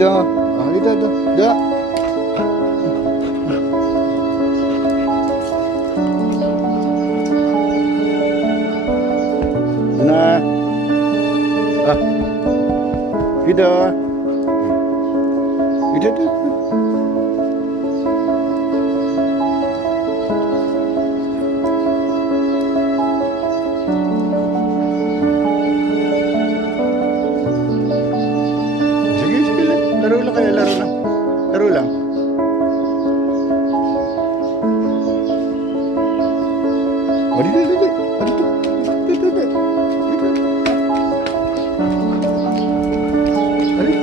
dito. Dito, dito. Dito. Na. Dito. Dito, dito. Sige, sige lang. Laro lang kayo, laro lang. Laro lang. Dito, dito, dito. Dito, dito, dito. Dito. Dali.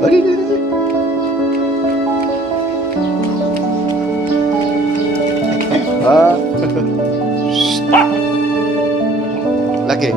Dali, dali, dali. Laki.